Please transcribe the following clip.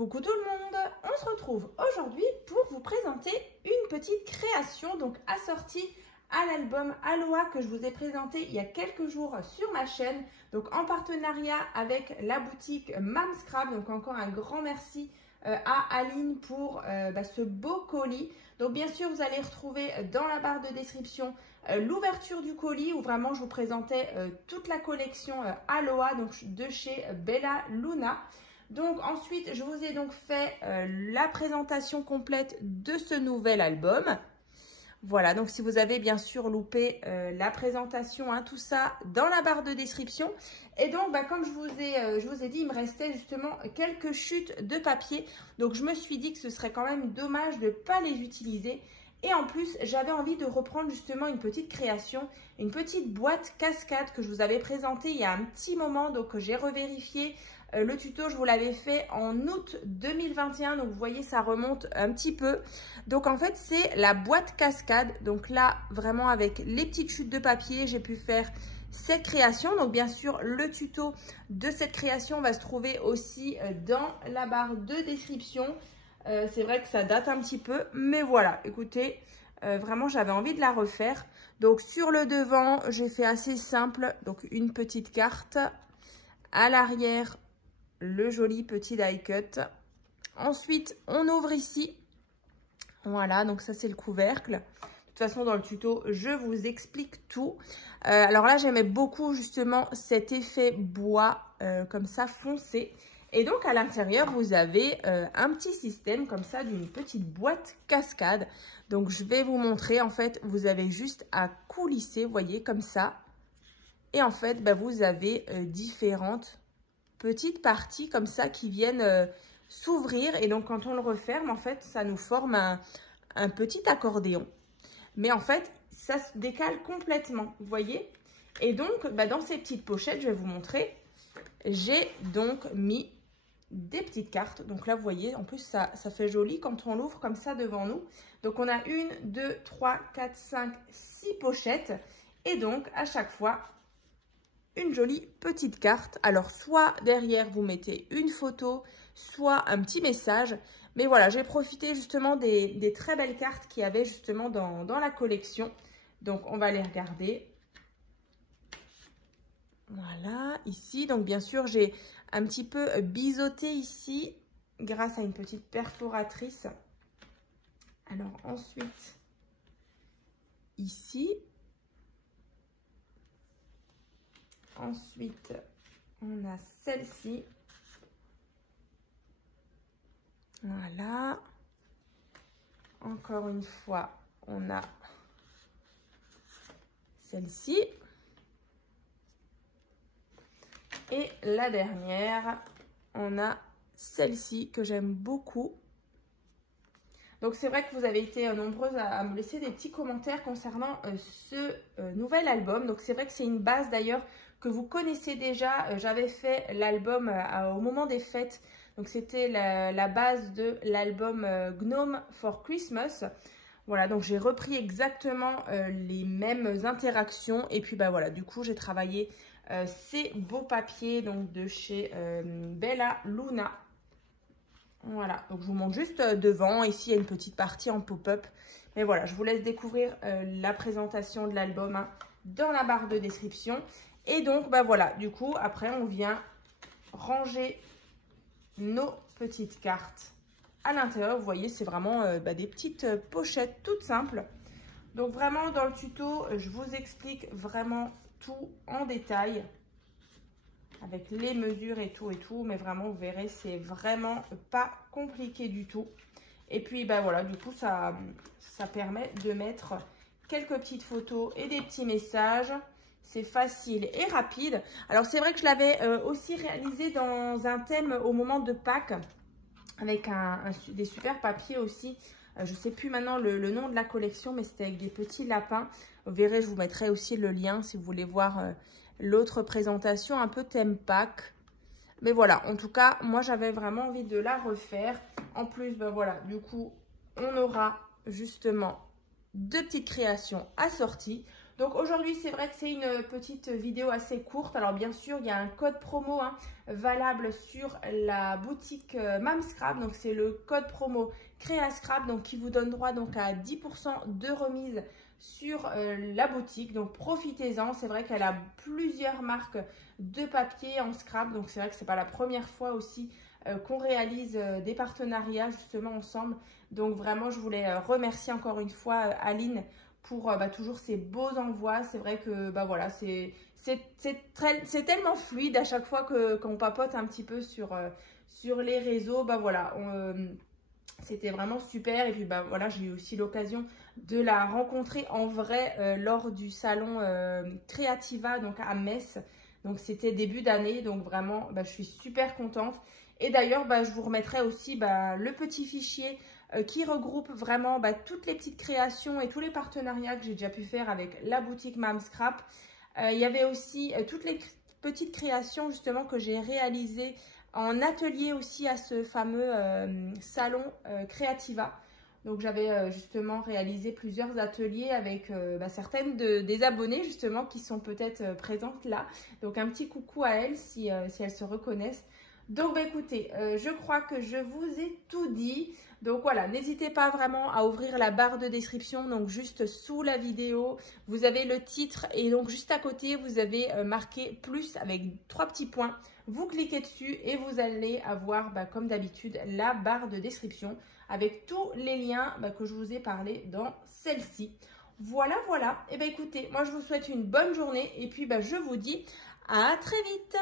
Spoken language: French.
Coucou tout le monde, on se retrouve aujourd'hui pour vous présenter une petite création donc assortie à l'album Aloha que je vous ai présenté il y a quelques jours sur ma chaîne, donc en partenariat avec la boutique Mamscrap. Donc encore un grand merci à Aline pour ce beau colis. Donc bien sûr vous allez retrouver dans la barre de description l'ouverture du colis où vraiment je vous présentais toute la collection Aloha donc de chez Bella Luna. Donc ensuite, je vous ai donc fait la présentation complète de ce nouvel album. Voilà, donc si vous avez bien sûr loupé la présentation, tout ça dans la barre de description. Et donc, comme je vous ai dit, il me restait justement quelques chutes de papier. Donc je me suis dit que ce serait quand même dommage de ne pas les utiliser. Et en plus, j'avais envie de reprendre justement une petite création, une petite boîte cascade que je vous avais présentée il y a un petit moment. Donc j'ai revérifié. Le tuto, je vous l'avais fait en août 2021, donc vous voyez, ça remonte un petit peu. Donc en fait, c'est la boîte cascade. Donc là, vraiment avec les petites chutes de papier, j'ai pu faire cette création. Donc bien sûr, le tuto de cette création va se trouver aussi dans la barre de description. C'est vrai que ça date un petit peu, mais voilà, écoutez, vraiment, j'avais envie de la refaire. Donc sur le devant, j'ai fait assez simple, donc une petite carte. À l'arrière, le joli petit die cut. Ensuite, on ouvre ici. Voilà, donc ça, c'est le couvercle. De toute façon, dans le tuto, je vous explique tout. Alors là, j'aimais beaucoup justement cet effet bois comme ça foncé. Et donc, à l'intérieur, vous avez un petit système comme ça d'une petite boîte cascade. Donc, je vais vous montrer. En fait, vous avez juste à coulisser, vous voyez, comme ça. Et en fait, vous avez différentes petites parties comme ça qui viennent s'ouvrir. Et donc, quand on le referme, en fait, ça nous forme un petit accordéon. Mais en fait, ça se décale complètement, vous voyez. Et donc, dans ces petites pochettes, je vais vous montrer, j'ai donc mis des petites cartes. Donc là, vous voyez, en plus, ça fait joli quand on l'ouvre comme ça devant nous. Donc, on a 1, 2, 3, 4, 5, 6 pochettes. Et donc, à chaque fois, une jolie petite carte. Alors, soit derrière, vous mettez une photo, soit un petit message. Mais voilà, j'ai profité justement des très belles cartes qu'il y avait justement dans la collection. Donc, on va les regarder. Voilà, ici. Donc, bien sûr, j'ai un petit peu biseauté ici grâce à une petite perforatrice. Alors, ensuite, ici. Ensuite, on a celle-ci. Voilà. Encore une fois, on a celle-ci. Et la dernière, on a celle-ci que j'aime beaucoup. Donc, c'est vrai que vous avez été nombreuses à me laisser des petits commentaires concernant ce nouvel album. Donc, c'est vrai que c'est une base d'ailleurs que vous connaissez déjà. J'avais fait l'album au moment des fêtes. Donc, c'était la base de l'album Gnome for Christmas. Voilà, donc j'ai repris exactement les mêmes interactions. Et puis, voilà, du coup, j'ai travaillé ces beaux papiers donc, de chez Bella Luna. Voilà, donc je vous montre juste devant. Ici, il y a une petite partie en pop-up. Mais voilà, je vous laisse découvrir la présentation de l'album dans la barre de description. Et donc, voilà, du coup, après, on vient ranger nos petites cartes à l'intérieur. Vous voyez, c'est vraiment des petites pochettes toutes simples. Donc, vraiment, dans le tuto, je vous explique vraiment tout en détail. Avec les mesures et tout, mais vraiment, vous verrez, c'est vraiment pas compliqué du tout. Et puis, voilà, du coup, ça permet de mettre quelques petites photos et des petits messages. C'est facile et rapide. Alors, c'est vrai que je l'avais aussi réalisé dans un thème au moment de Pâques, avec des super papiers aussi. Je ne sais plus maintenant le nom de la collection, mais c'était avec des petits lapins. Vous verrez, je vous mettrai aussi le lien si vous voulez voir l'autre présentation, un peu thème Pâques. Mais voilà, en tout cas, moi, j'avais vraiment envie de la refaire. En plus, voilà, du coup, on aura justement deux petites créations assorties. Donc aujourd'hui, c'est vrai que c'est une petite vidéo assez courte. Alors bien sûr, il y a un code promo valable sur la boutique Mamscrap. Donc c'est le code promo Créascrap, donc qui vous donne droit donc à 10% de remise sur la boutique. Donc profitez-en. C'est vrai qu'elle a plusieurs marques de papier en scrap. Donc c'est vrai que c'est pas la première fois aussi qu'on réalise des partenariats justement ensemble. Donc vraiment, je voulais remercier encore une fois Aline pour toujours ces beaux envois. C'est vrai que voilà, c'est tellement fluide à chaque fois qu'on papote un petit peu sur les réseaux. Voilà, c'était vraiment super. Et puis voilà, j'ai eu aussi l'occasion de la rencontrer en vrai lors du salon Creativa donc à Metz. Donc c'était début d'année, donc vraiment je suis super contente. Et d'ailleurs je vous remettrai aussi le petit fichier qui regroupe vraiment toutes les petites créations et tous les partenariats que j'ai déjà pu faire avec la boutique Mamscrap. Il y avait aussi toutes les petites créations justement que j'ai réalisées en atelier aussi à ce fameux salon Creativa. Donc j'avais justement réalisé plusieurs ateliers avec certaines des abonnées justement qui sont peut-être présentes là. Donc un petit coucou à elles si elles se reconnaissent. Donc écoutez, je crois que je vous ai tout dit. Donc voilà, n'hésitez pas vraiment à ouvrir la barre de description. Donc juste sous la vidéo, vous avez le titre et donc juste à côté, vous avez marqué plus avec 3 petits points. Vous cliquez dessus et vous allez avoir comme d'habitude la barre de description avec tous les liens que je vous ai parlé dans celle-ci. Voilà. Et écoutez, moi je vous souhaite une bonne journée et puis je vous dis à très vite.